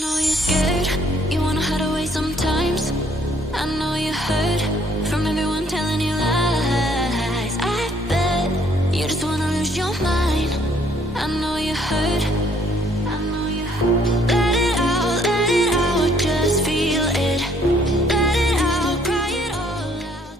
know you're scared, you wanna hide away sometimes. I know you hurt from everyone telling you lies. I bet you just wanna lose your mind. I know you hurt, I know you hurt. Let it out, just feel it. Let it out, cry it all out.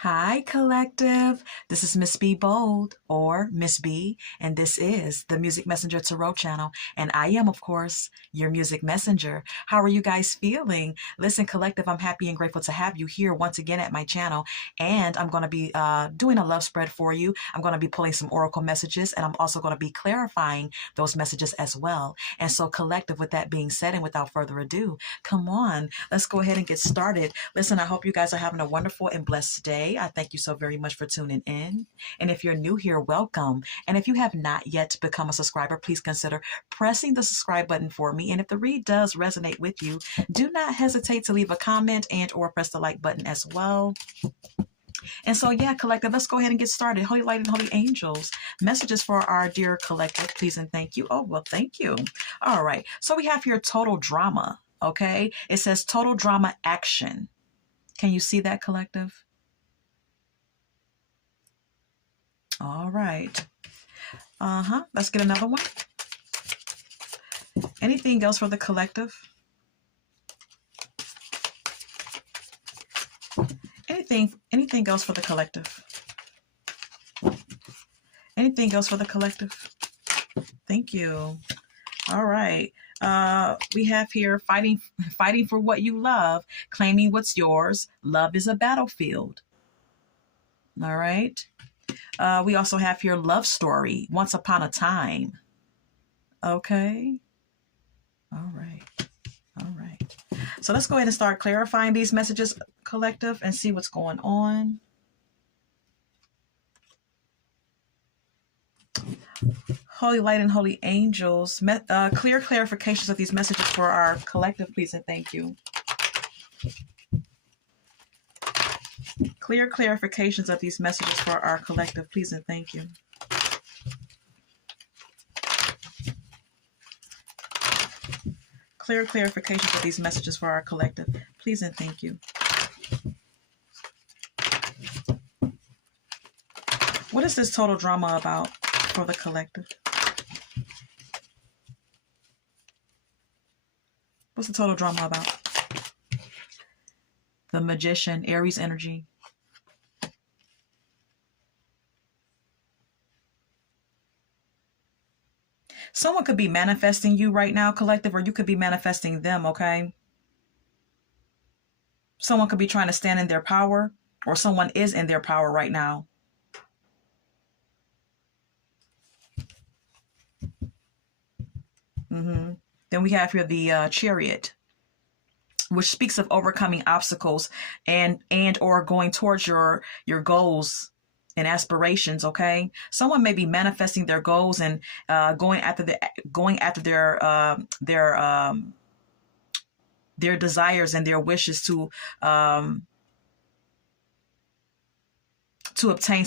Hi, collective. This is Miss B Bold, or Miss B, and this is the Music Messenger Tarot channel. And I am, of course, your music messenger. How are you guys feeling? Listen, collective, I'm happy and grateful to have you here once again at my channel. And I'm going to be doing a love spread for you. I'm going to be pulling some oracle messages, and I'm also going to be clarifying those messages as well. And so, collective, with that being said, and without further ado, come on, let's go ahead and get started. Listen, I hope you guys are having a wonderful and blessed day. I thank you so very much for tuning in. And if you're new here, welcome. And if you have not yet become a subscriber, please consider pressing the subscribe button for me. And if the read does resonate with you, do not hesitate to leave a comment and or press the like button as well. And so, yeah, collective, let's go ahead and get started. Holy light and holy angels, messages for our dear collective, please and thank you. Oh, well, thank you. All right. So we have here total drama. Okay. It says total drama action. Can you see that, collective? All right. Let's get another one. Anything else for the collective? Anything else for the collective? Anything else for the collective? Thank you. All right. We have here fighting for what you love, claiming what's yours. Love is a battlefield. All right. We also have here love story, once upon a time. Okay. All right. All right. So let's go ahead and start clarifying these messages, collective, and see what's going on. Holy light and holy angels, clear clarifications of these messages for our collective, please and thank you. Clear clarifications of these messages for our collective, please and thank you. Clear clarifications of these messages for our collective, please and thank you. What is this total drama about for the collective? What's the total drama about? The Magician, Aries energy. Someone could be manifesting you right now, collective, or you could be manifesting them, okay? Someone could be trying to stand in their power, or someone is in their power right now. Then we have here the Chariot, which speaks of overcoming obstacles and or going towards your goals and aspirations. Okay, someone may be manifesting their goals and going after their desires and their wishes to obtain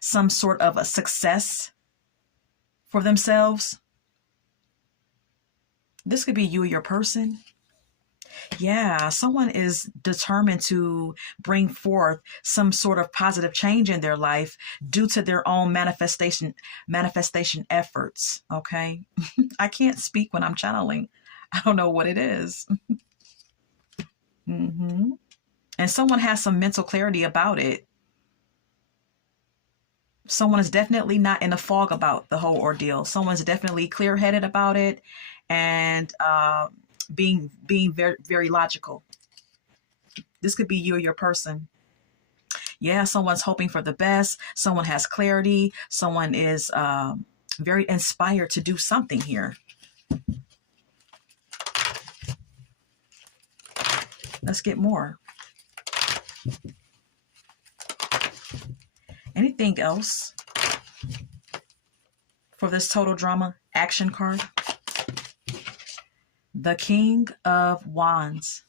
some sort of a success for themselves. This could be you or your person. Yeah, someone is determined to bring forth some sort of positive change in their life due to their own manifestation efforts. Okay. I can't speak when I'm channeling. I don't know what it is. And someone has some mental clarity about it. Someone is definitely not in a fog about the whole ordeal. Someone's definitely clear-headed about it and being very, very logical. This could be you or your person. Yeah, someone's hoping for the best. Someone has clarity. Someone is very inspired to do something here. Let's get more. Anything else for this total drama action card? The King of Wands.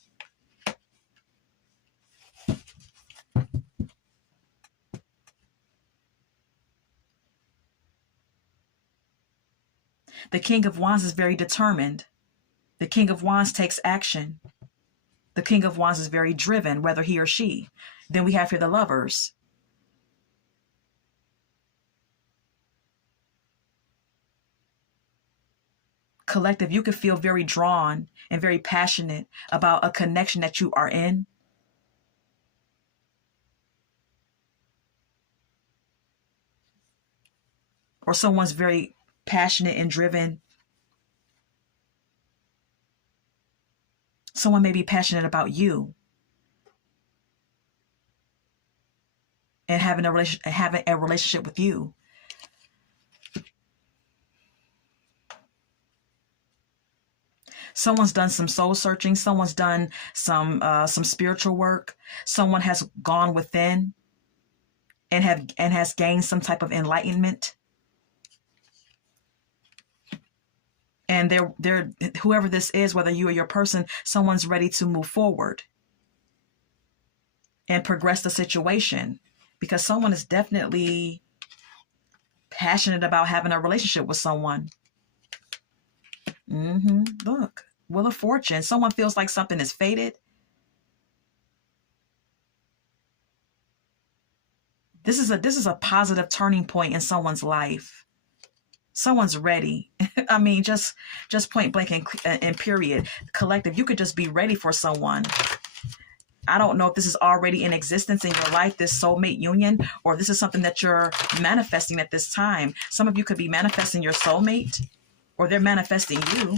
The King of Wands is very determined. The King of Wands takes action. The King of Wands is very driven, whether he or she. Then we have here the Lovers. Collective, you could feel very drawn and very passionate about a connection that you are in. Or someone's very passionate and driven. Someone may be passionate about you and having a relationship with you. Someone's done some soul searching. Someone's done some spiritual work. Someone has gone within and has gained some type of enlightenment. And they're whoever this is, whether you or your person, someone's ready to move forward and progress the situation, because someone is definitely passionate about having a relationship with someone. Look, Wheel of Fortune. Someone feels like something is fated. This is a positive turning point in someone's life. Someone's ready. I mean, just point blank and period. Collective, you could just be ready for someone. I don't know if this is already in existence in your life, this soulmate union, or this is something that you're manifesting at this time. Some of you could be manifesting your soulmate, or they're manifesting you.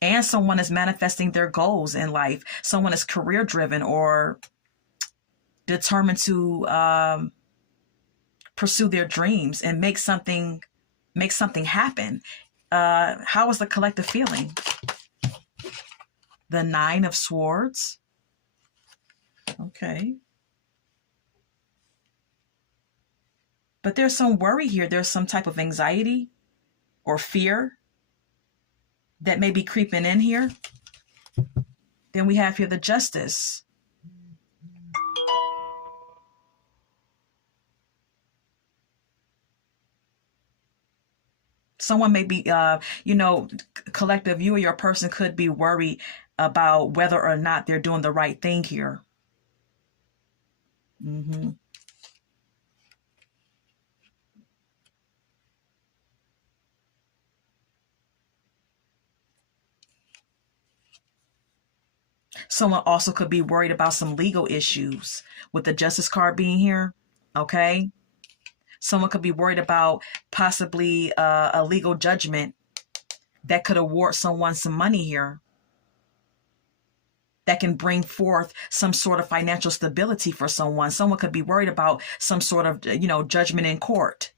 And someone is manifesting their goals in life. Someone is career driven or determined to pursue their dreams and make something happen. How is the collective feeling? The Nine of Swords. Okay. But there's some worry here. There's some type of anxiety or fear that may be creeping in here. Then we have here the Justice. Someone may be, collective, you or your person could be worried about whether or not they're doing the right thing here. Someone also could be worried about some legal issues with the Justice card being here. Okay. Someone could be worried about possibly a legal judgment that could award someone some money here, that can bring forth some sort of financial stability for someone. Someone could be worried about some sort of, judgment in court,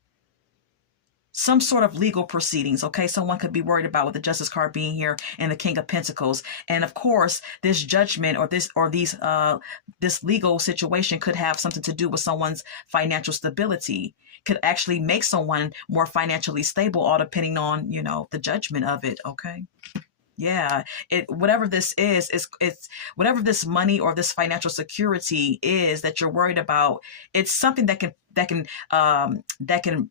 some sort of legal proceedings. Okay. Someone could be worried about with the Justice card being here and the King of Pentacles. And of course, this judgment or this legal situation could have something to do with someone's financial stability, could actually make someone more financially stable, all depending on, the judgment of it. Okay. Yeah. Whatever this is, it's whatever this money or this financial security is that you're worried about. It's something that can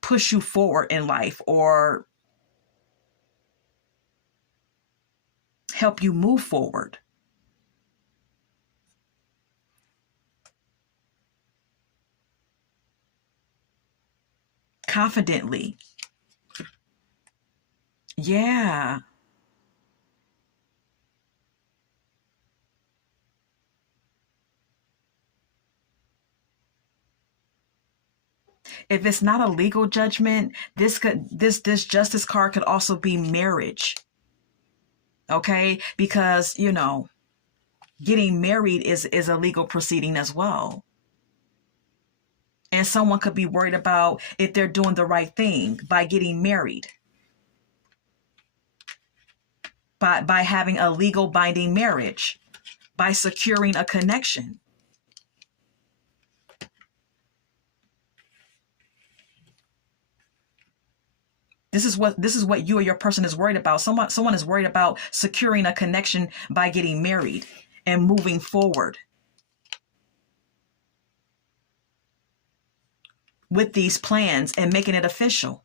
push you forward in life or help you move forward. Confidently. Yeah. If it's not a legal judgment, this Justice card could also be marriage. Okay? Because, getting married is a legal proceeding as well. And someone could be worried about if they're doing the right thing by getting married, by having a legal binding marriage, by securing a connection. This is what you or your person is worried about. Someone is worried about securing a connection by getting married and moving forward. with these plans and making it official.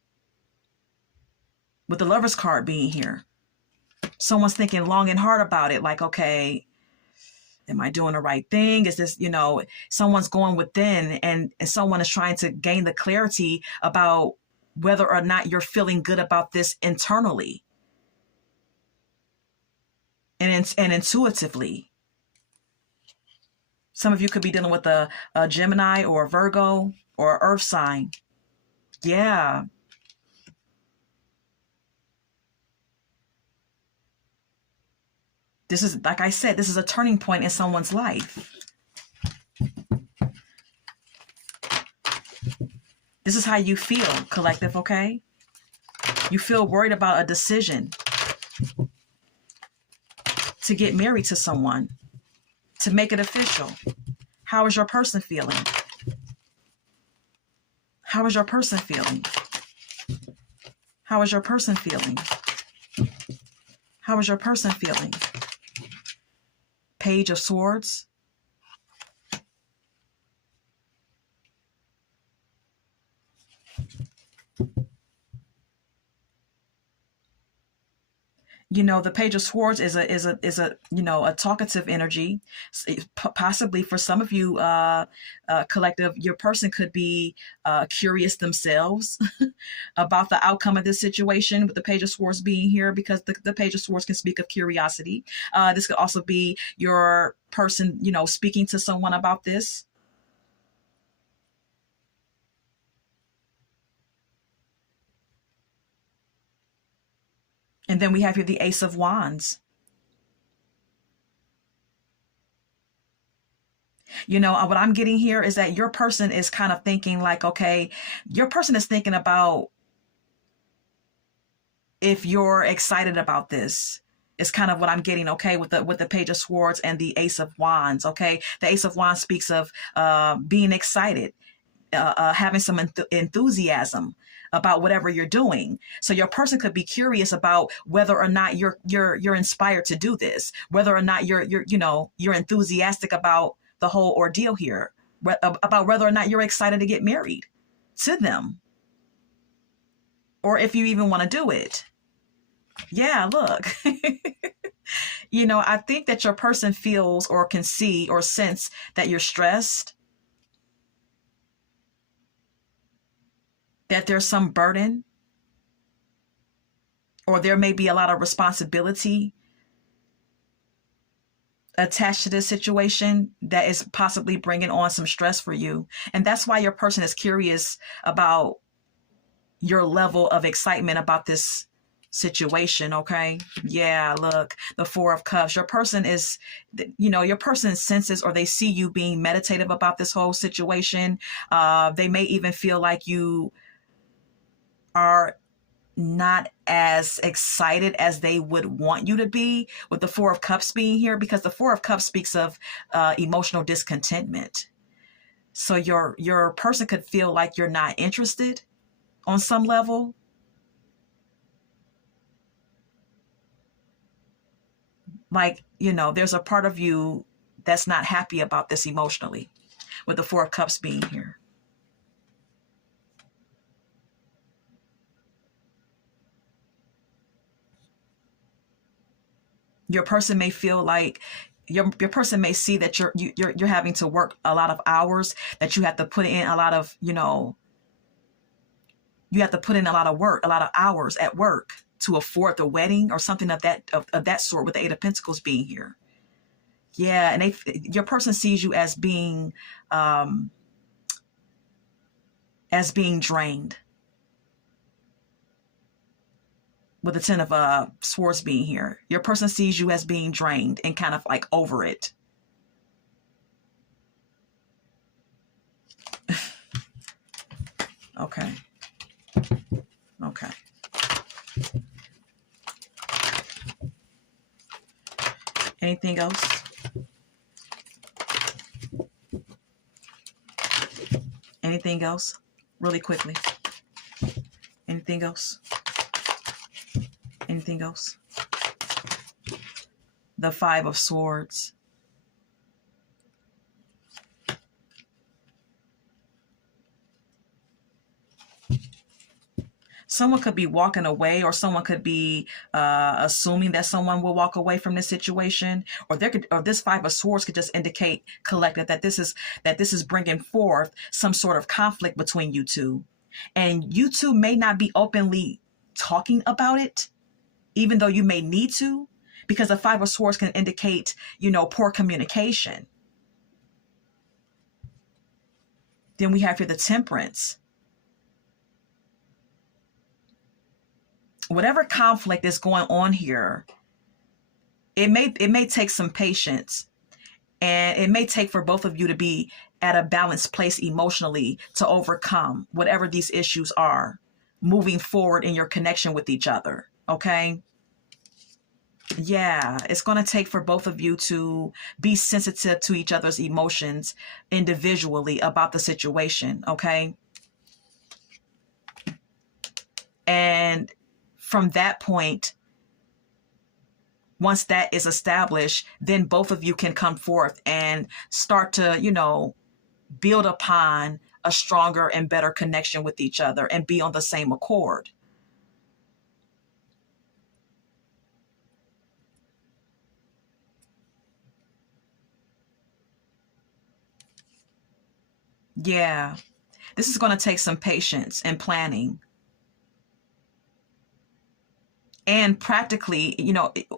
With the Lover's card being here, someone's thinking long and hard about it. Like, okay, am I doing the right thing? Is this, someone's going within, and someone is trying to gain the clarity about whether or not you're feeling good about this internally and intuitively. Some of you could be dealing with a Gemini or a Virgo or an Earth sign. Yeah. This is, like I said, this is a turning point in someone's life. This is how you feel, collective, okay? You feel worried about a decision to get married to someone, to make it official. How is your person feeling? How is your person feeling? How is your person feeling? How is your person feeling? Page of Swords. The Page of Swords is a talkative energy. Possibly for some of you, collective, your person could be curious themselves about the outcome of this situation, with the Page of Swords being here, because the Page of Swords can speak of curiosity. This could also be your person, speaking to someone about this. And then we have here the Ace of Wands. What I'm getting here is that your person is kind of thinking like, okay, your person is thinking about if you're excited about this. Is kind of what I'm getting, okay, with the Page of Swords and the Ace of Wands, okay? The Ace of Wands speaks of being excited, having some enthusiasm about whatever you're doing. So your person could be curious about whether or not you're inspired to do this, whether or not you're enthusiastic about the whole ordeal here, about whether or not you're excited to get married to them, or if you even want to do it. Yeah, look. I think that your person feels or can see or sense that you're stressed, that there's some burden, or there may be a lot of responsibility attached to this situation that is possibly bringing on some stress for you. And that's why your person is curious about your level of excitement about this situation, okay? Yeah, look, the Four of Cups. Your person is, your person senses or they see you being meditative about this whole situation. They may even feel like you are not as excited as they would want you to be, with the Four of Cups being here, because the Four of Cups speaks of emotional discontentment. So your person could feel like you're not interested on some level. Like, there's a part of you that's not happy about this emotionally, with the Four of Cups being here. Your person may feel like your person may see that you're having to work a lot of hours, that you have to put in a lot of, you have to put in a lot of work, a lot of hours at work to afford the wedding or something of that sort, with the Eight of Pentacles being here. Yeah, and your person sees you as being drained, with the Ten of Swords being here. Your person sees you as being drained and kind of like over it. Okay. Okay. Anything else? Anything else? Really quickly. Anything else? Anything else? The Five of Swords. Someone could be walking away, or someone could be assuming that someone will walk away from this situation, or this Five of Swords could just indicate, collective, that this is bringing forth some sort of conflict between you two, and you two may not be openly talking about it, even though you may need to, because the Five of Swords can indicate, poor communication. Then we have here the Temperance. Whatever conflict is going on here, it may take some patience, and it may take for both of you to be at a balanced place emotionally to overcome whatever these issues are, moving forward in your connection with each other. Okay? Yeah, it's going to take for both of you to be sensitive to each other's emotions individually about the situation. Okay? And from that point, once that is established, then both of you can come forth and start to, build upon a stronger and better connection with each other and be on the same accord. Yeah, this is going to take some patience and planning. And practically,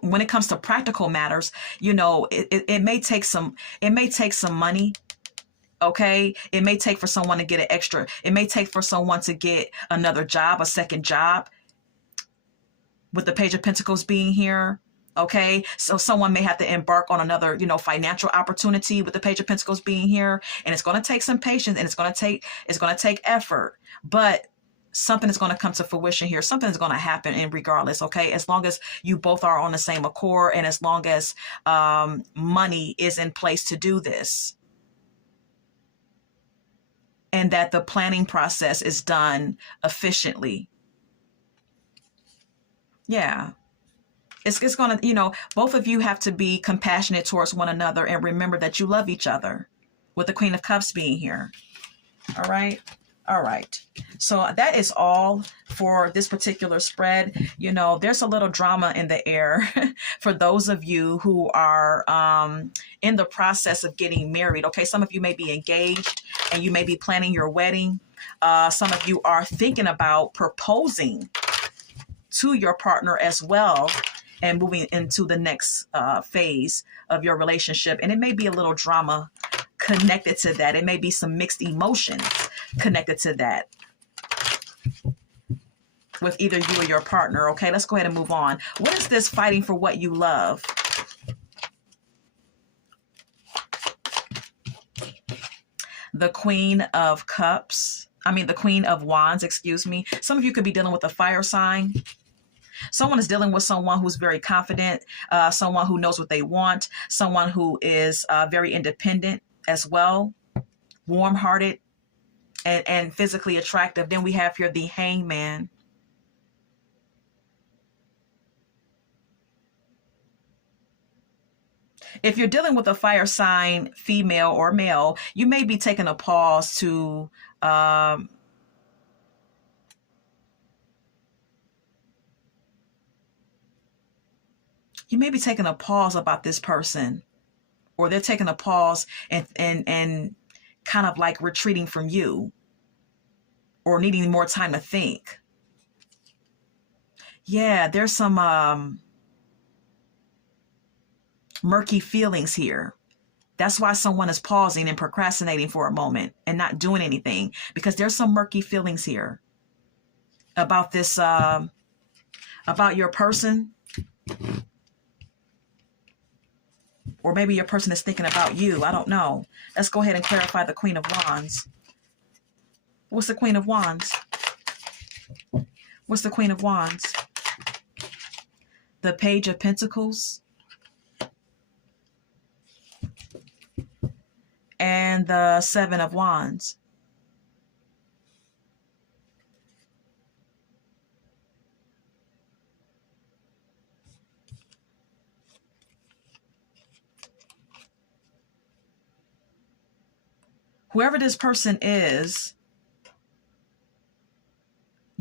when it comes to practical matters, it may take some money. Okay, it may take for someone to get an extra, it may take for someone to get another job, a second job, with the Page of Pentacles being here. Okay, so someone may have to embark on another, financial opportunity with the Page of Pentacles being here, and it's going to take some patience, and it's going to take effort, but something is going to come to fruition here. Something is going to happen, and regardless, okay, as long as you both are on the same accord, and as long as money is in place to do this, and that the planning process is done efficiently. Yeah. It's going to, both of you have to be compassionate towards one another and remember that you love each other, with the Queen of Cups being here. All right. All right. So that is all for this particular spread. There's a little drama in the air for those of you who are in the process of getting married. Okay. Some of you may be engaged and you may be planning your wedding. Some of you are thinking about proposing to your partner as well, and moving into the next phase of your relationship. And it may be a little drama connected to that. It may be some mixed emotions connected to that with either you or your partner. Okay, let's go ahead and move on. What is this fighting for what you love? The Queen of Cups. The Queen of Wands, excuse me. Some of you could be dealing with a fire sign. Someone is dealing with someone who's very confident, someone who knows what they want, someone who is very independent as well, warm-hearted, and physically attractive. Then we have here the Hangman. If you're dealing with a fire sign, female or male, you may be taking a pause to you may be taking a pause about this person, or they're taking a pause and kind of like retreating from you, or needing more time to think. Yeah, there's some murky feelings here. That's why someone is pausing and procrastinating for a moment and not doing anything, because there's some murky feelings here about this, about your person. Or maybe your person is thinking about you. I don't know. Let's go ahead and clarify the Queen of Wands. What's the Queen of Wands? What's the Queen of Wands? The Page of Pentacles. And the Seven of Wands. Whoever this person is,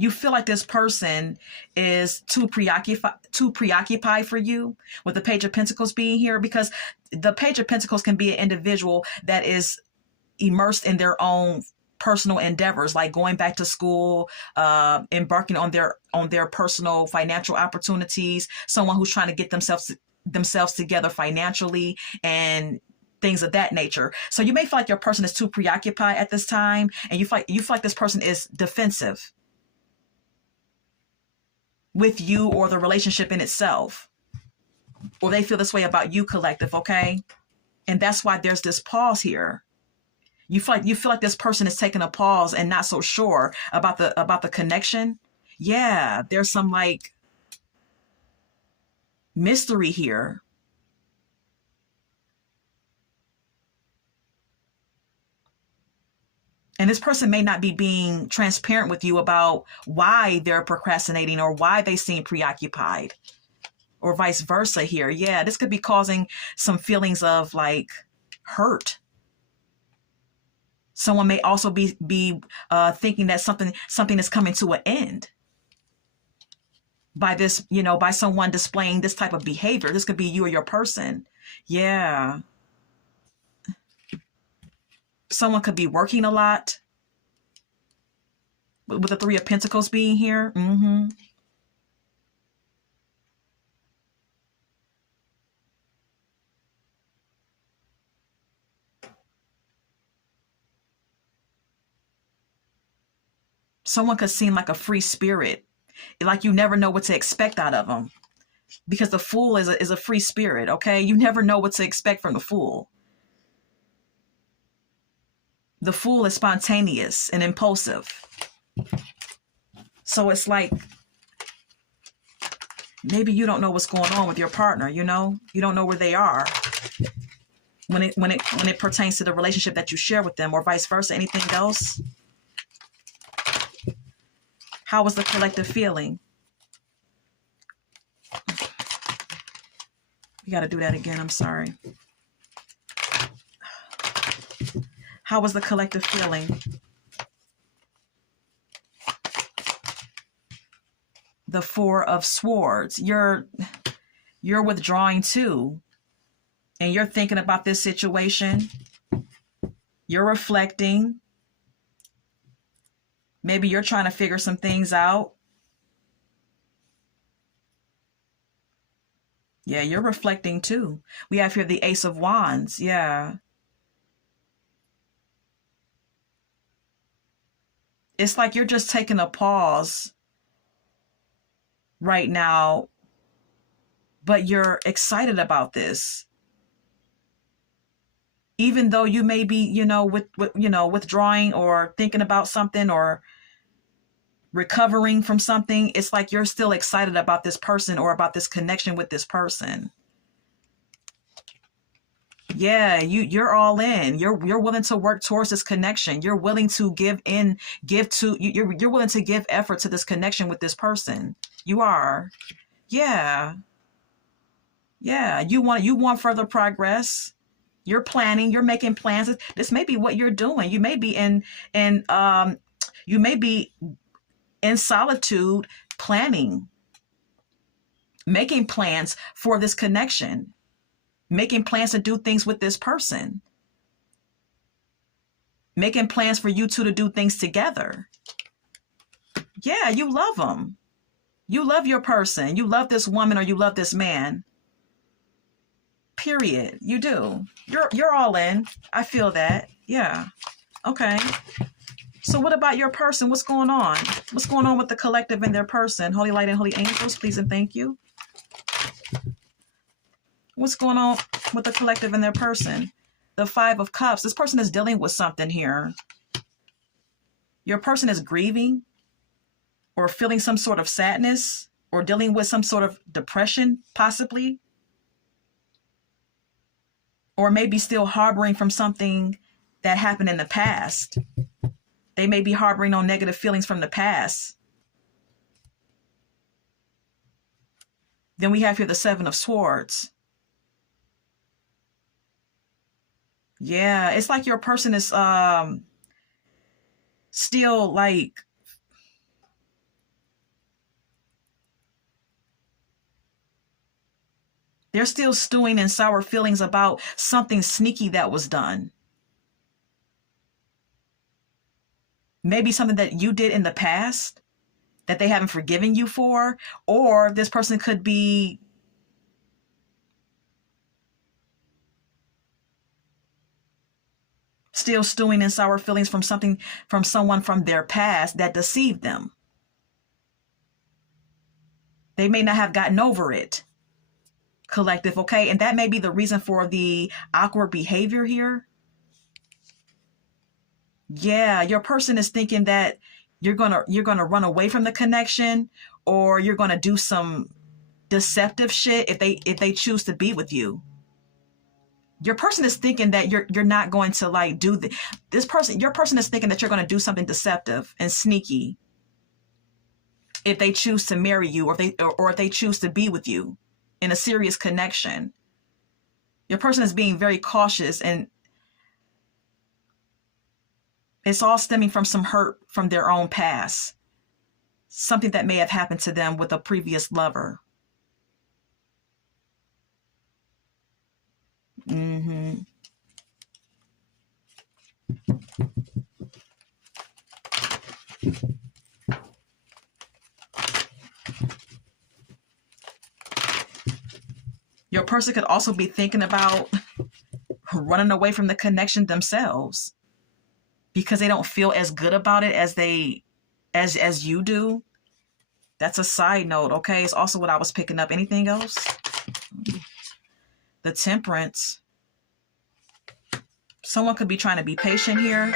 you feel like this person is too preoccupied for you, with the Page of Pentacles being here, because the Page of Pentacles can be an individual that is immersed in their own personal endeavors, like going back to school, embarking on their personal financial opportunities, someone who's trying to get themselves together financially and things of that nature. So you may feel like your person is too preoccupied at this time, and you feel like this person is defensive with you or the relationship in itself, or they feel this way about you, collective. Okay, and that's why there's this pause here. You feel like this person is taking a pause and not so sure about the connection. Yeah, there's some like mystery here. And this person may not be being transparent with you about why they're procrastinating or why they seem preoccupied, or vice versa here. Yeah, this could be causing some feelings of like hurt. Someone may also be thinking that something is coming to an end by this, by someone displaying this type of behavior. This could be you or your person. Yeah. Someone could be working a lot with the Three of Pentacles being here. Someone could seem like a free spirit, like you never know what to expect out of them, because the Fool is a free spirit. Okay, you never know what to expect from the Fool. The Fool is spontaneous and impulsive. So it's like maybe you don't know what's going on with your partner. You don't know where they are when it pertains to the relationship that you share with them, or vice versa. Anything else? How was the collective feeling? You got to do that again. I'm sorry. How was the collective feeling? The Four of Swords. You're withdrawing too, and you're thinking about this situation. You're reflecting. Maybe you're trying to figure some things out. Yeah, you're reflecting too. We have here the Ace of Wands. Yeah. It's like you're just taking a pause right now, but you're excited about this. Even though you may be, withdrawing or thinking about something or recovering from something, it's like you're still excited about this person or about this connection with this person. Yeah, you're all in. You're willing to work towards this connection. You're willing to you're willing to give effort to this connection with this person. You are. Yeah. Yeah, you want further progress. You're planning, you're making plans. This may be what you're doing. You may be in solitude, planning, making plans for this connection, making plans to do things with this person, making plans for you two to do things together. Yeah, you love them. You love your person. You love this woman or you love this man. Period. You do. You're all in. I feel that. Yeah. Okay. So what about your person? What's going on? What's going on with the collective and their person? Holy light and holy angels, please and thank you. What's going on with the collective and their person? The Five of Cups. This person is dealing with something here. Your person is grieving or feeling some sort of sadness or dealing with some sort of depression, possibly. Or maybe still harboring from something that happened in the past. They may be harboring on negative feelings from the past. Then we have here the Seven of Swords. Yeah, it's like your person is still like They're still stewing in sour feelings about something sneaky that was done. Maybe something that you did in the past that they haven't forgiven you for, or this person could be still stewing in sour feelings from someone from their past that deceived them. They may not have gotten over it, collective, okay? And that may be the reason for the awkward behavior here. Yeah, your person is thinking that you're gonna run away from the connection, or you're gonna do some deceptive shit if they choose to be with you. Your person is thinking that you're not going to like do your person is thinking that you're going to do something deceptive and sneaky if they choose to marry you, or if they choose to be with you in a serious connection. Your person is being very cautious, and it's all stemming from some hurt from their own past, something that may have happened to them with a previous lover. Mm-hmm. Your person could also be thinking about running away from the connection themselves because they don't feel as good about it as you do. That's a side note, okay? It's also what I was picking up. Anything else? The Temperance. Someone could be trying to be patient here.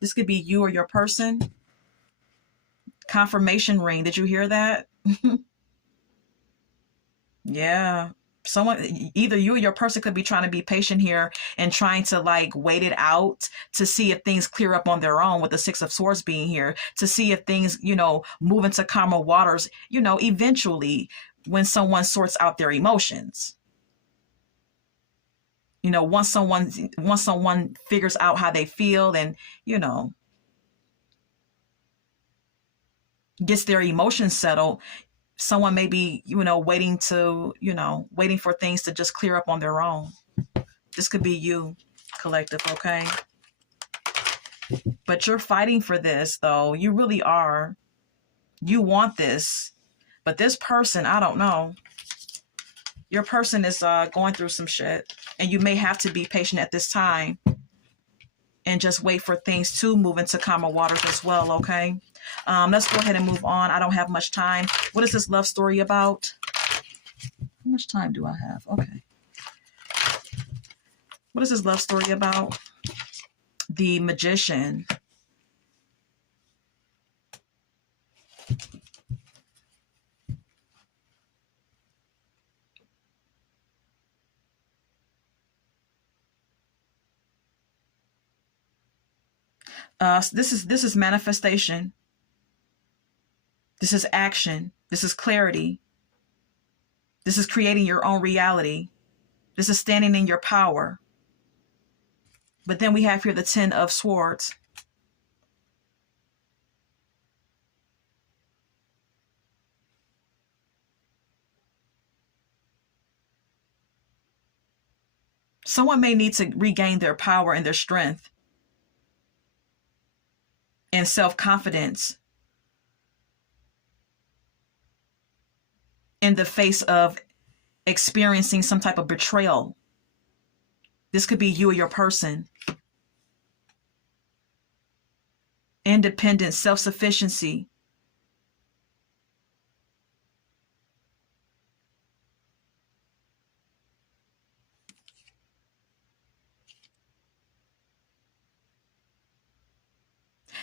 This could be you or your person. Confirmation ring. Did you hear that? Yeah. Either you or your person could be trying to be patient here and trying to like wait it out to see if things clear up on their own, with the Six of Swords being here, to see if things, move into calmer waters, eventually when someone sorts out their emotions. Once someone figures out how they feel and, gets their emotions settled, someone may be, waiting for things to just clear up on their own. This could be you, collective, okay? But you're fighting for this, though. You really are. You want this. But this person, I don't know. Your person is going through some shit. And you may have to be patient at this time and just wait for things to move into calmer waters as well, okay? Let's go ahead and move on. I don't have much time. What is this love story about? How much time do I have? Okay. What is this love story about? The Magician. This is manifestation. This is action. This is clarity. This is creating your own reality. This is standing in your power. But then we have here the Ten of Swords. Someone may need to regain their power and their strength and self-confidence in the face of experiencing some type of betrayal. This could be you or your person. Independence, self-sufficiency.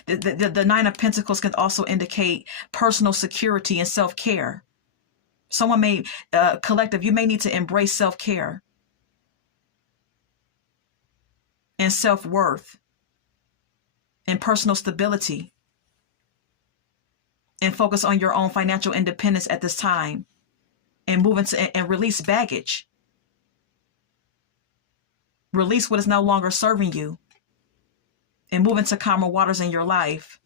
The Nine of Pentacles can also indicate personal security and self-care. Someone may, collective, you may need to embrace self-care and self-worth and personal stability, and focus on your own financial independence at this time, and move into and release baggage. Release what is no longer serving you and move into calmer waters in your life.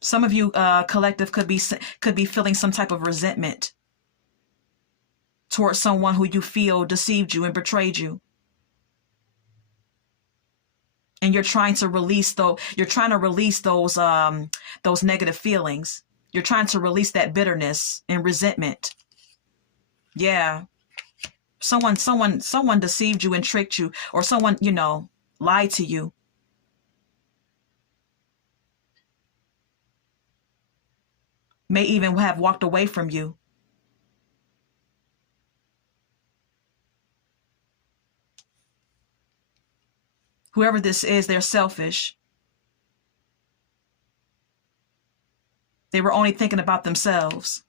Some of you, collective, could be feeling some type of resentment towards someone who you feel deceived you and betrayed you. And you're trying to release those negative feelings. You're trying to release that bitterness and resentment. Yeah. Someone deceived you and tricked you, or someone, lied to you. May even have walked away from you. Whoever this is, they're selfish. They were only thinking about themselves.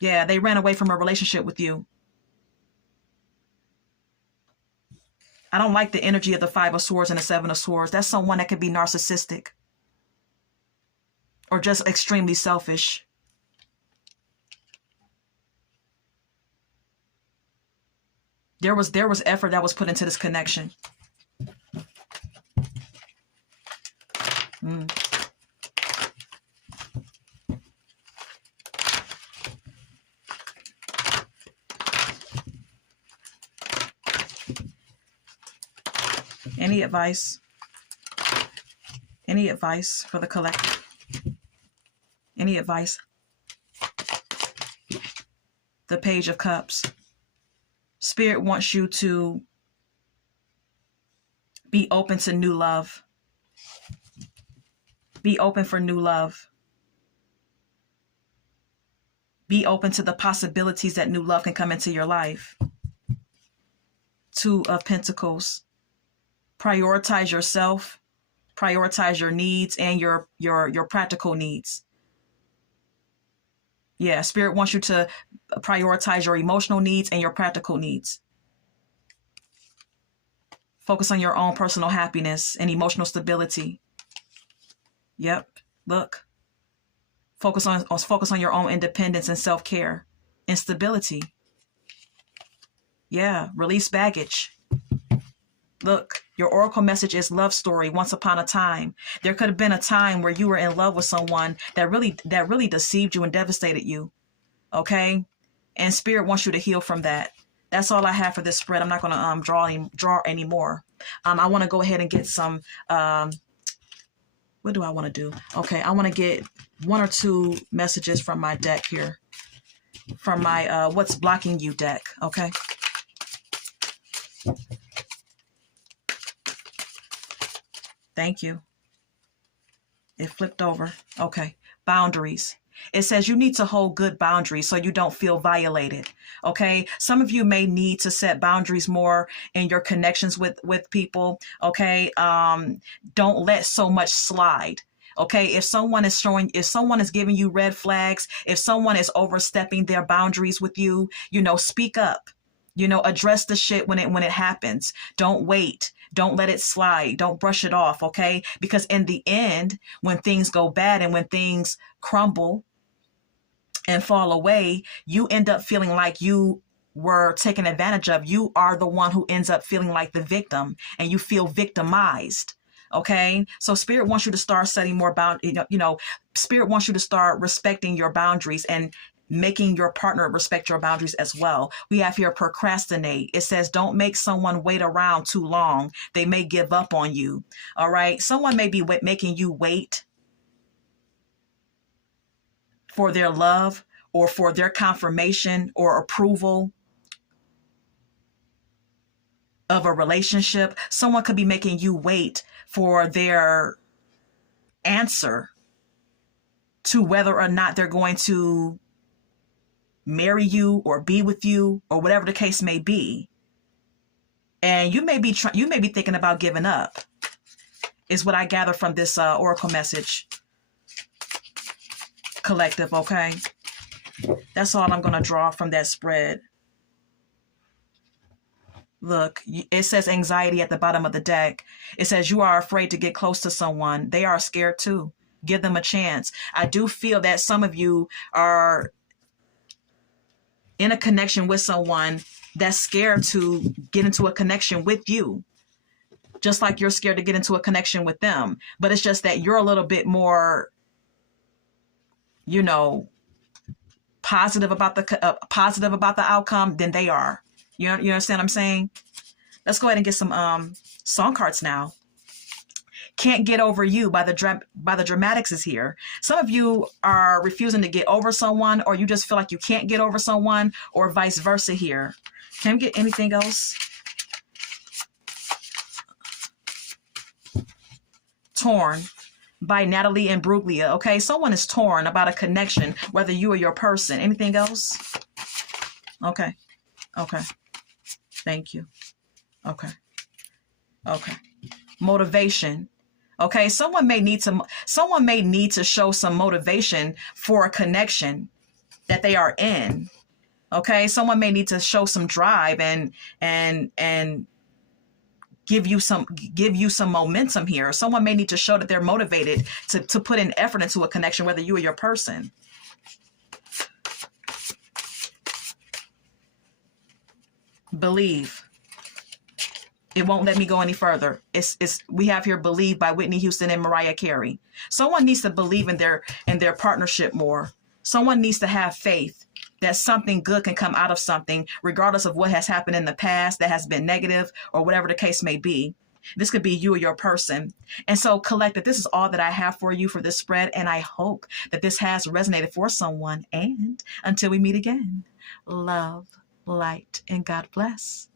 Yeah, they ran away from a relationship with you. I don't like the energy of the Five of Swords and the Seven of Swords. That's someone that could be narcissistic or just extremely selfish. There was effort that was put into this connection. Any advice? Any advice for the collective? Any advice? The Page of Cups. Spirit wants you to be open to new love. Be open for new love. Be open to the possibilities that new love can come into your life. Two of Pentacles. Prioritize yourself. Prioritize your needs and your practical needs. Yeah, Spirit wants you to prioritize your emotional needs and your practical needs. Focus on your own personal happiness and emotional stability. Yep, look. Focus on your own independence and self-care and stability. Yeah, release baggage. Look, your oracle message is love story. Once upon a time, there could have been a time where you were in love with someone that really deceived you and devastated you. Okay, and Spirit wants you to heal from that. That's all I have for this spread. I'm not going to draw anymore. I want to go ahead and get some. What do I want to do? Okay, I want to get one or two messages from my deck here, from my What's Blocking You deck. Okay. Thank you. It flipped over. Okay. Boundaries. It says you need to hold good boundaries so you don't feel violated. Okay. Some of you may need to set boundaries more in your connections with people. Okay. Don't let so much slide. Okay. If someone is giving you red flags, if someone is overstepping their boundaries with you, speak up. Address the shit when it happens. Don't wait. Don't let it slide. Don't brush it off, okay? Because in the end, when things go bad and when things crumble and fall away, you end up feeling like you were taken advantage of. You are the one who ends up feeling like the victim, and you feel victimized. Okay, so Spirit wants you to start setting more boundaries. Spirit wants you to start respecting your boundaries and making your partner respect your boundaries as well. We have here procrastinate. It says don't make someone wait around too long. They may give up on you. All right. Someone may be making you wait for their love or for their confirmation or approval of a relationship. Someone could be making you wait for their answer to whether or not they're going to marry you or be with you or whatever the case may be. And you may be thinking about giving up, is what I gather from this oracle message, collective. Okay, that's all I'm going to draw from that spread. Look, it says anxiety at the bottom of the deck. It says you are afraid to get close to someone. They are scared too. Give them a chance. I do feel that some of you are in a connection with someone that's scared to get into a connection with you, just like you're scared to get into a connection with them. But it's just that you're a little bit more you know, positive about the outcome than they are. You understand what I'm saying? Let's go ahead and get some song cards now. Can't Get Over You by the Dramatics is here. Some of you are refusing to get over someone, or you just feel like you can't get over someone, or vice versa here. Can we get anything else? Torn by Natalie and Bruglia. Okay, someone is torn about a connection, whether you or your person. Anything else? Okay. Okay. Thank you. Okay. Okay. Motivation. Okay, someone may need to show some motivation for a connection that they are in. Okay, someone may need to show some drive and give you some momentum here. Someone may need to show that they're motivated to put in effort into a connection, whether you or your person. Believe. It won't let me go any further. We have here Believe by Whitney Houston and Mariah Carey. Someone needs to believe in their partnership more. Someone needs to have faith that something good can come out of something, regardless of what has happened in the past that has been negative or whatever the case may be. This could be you or your person. And so, collective, this is all that I have for you for this spread, and I hope that this has resonated for someone. And until we meet again, love, light, and God bless.